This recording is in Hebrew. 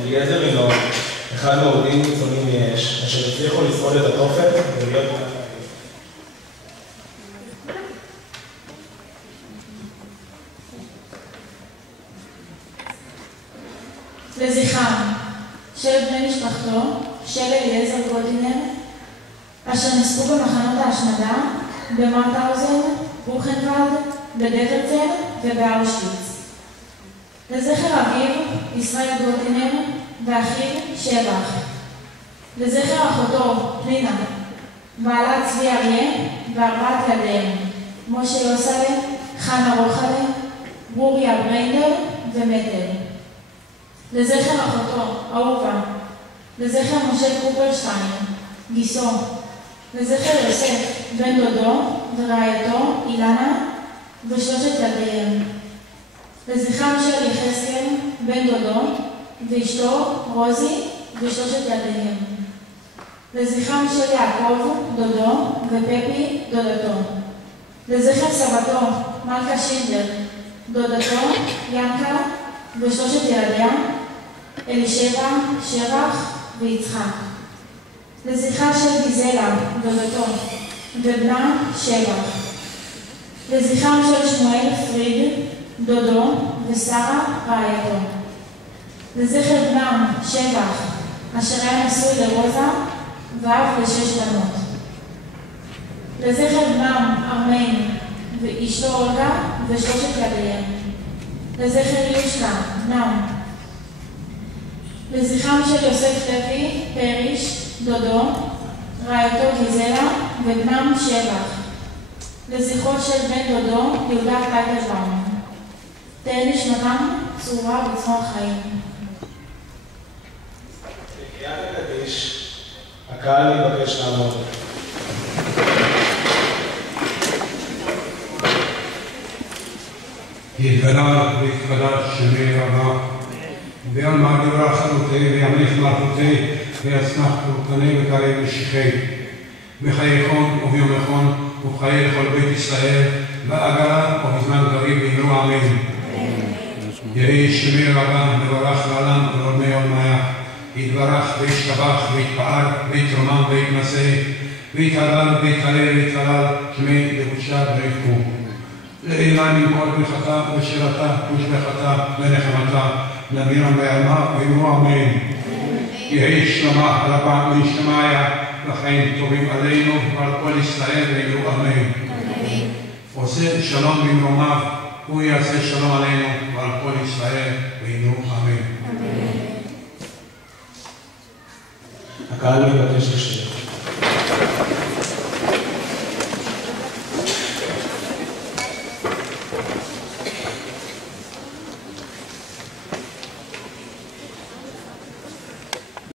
אליעזר ינון, אחד מהאוהדים קיצוניים יש, אשר הצליחו לשרוד את התופת ולהיות מעל העיר. לזכרם של בני משפחתו של אליעזר גולדינר, אשר נספו במחנות ההשמדה במאוטהאוזן, בוכנוולד, בדברצן ובאושוויץ. לזכר אביו ישראל גולדינר ואחיו שבח. לזכר אחותו פנינה, בעלת צבי אריה וארבעת ילדיהם, משה יוסלה, חנה רוחלה, ברוריה בריינדר ומטל. לזכר אחותו אהובה, לזכר משה קופרשטיין, גיסו, לזכר יוסף בן דודו ורעייתו אילנה ושלושת ילדיהם. לזכרם של יחזקאל בן דודו ואשתו רוזי ושלושת ילדיהם. לזכרם של יעקב דודו ופפי דודתו. לזכר סבתו מלכה שינדלר, דודתו ינקה ושלושת ילדיה אלישבע, שבח ויצחק. לזכרה של גיזלה דודתו ובנה שבח. לזכרם של שמואל פריד דודו ושרה רעייתו. לזכר בנם שבח אשר היה נשוי לרוזה ואב לשש בנות. לזכר בנם ארמיין ואשתו אולגה ושלושת ילדיהם. לזכר יושקה בנם. לזכרם של יוסף לוי פריש דודו, רעייתו גיזלה ובנם שבח. לזכרו של בן דודו יהודה טייטלבאום. תהא נשמתם צרורה בצרור חיים. בקריאת הקדיש, הקהל מתבקש לעמוד. יתגלה ויתקדש שמי רבה, ועל מעגל חלותי וימליך מלכותי ויצמח פורקני וקרב משיחי, בחיי חון וביומכון ובחיי לכל בית ישראל, בעגלה ובזמן קריב ואמרו אמן. יהי שמי רבה מברך לעולם ולעולמי עולמיה, יתברך וישתבח ויתפאר ויתרומם ויתנשא ויתהלל ויתהלל ויתהלל שמי לבושה ויבכו. לעילה מכל ברכתה ושירתה ושבחתה ונחמתה נבירם בעלמה ואמרו אמן. יהי שלמה רבה ונשמעיה לחיים טובים עלינו ועל כל ישראל ואמרו אמן. עושה שלום במרומיו הוא יעשה שלום עלינו ועל כל ישראל ואמרו אמן. הקהל מתבקש לשיר.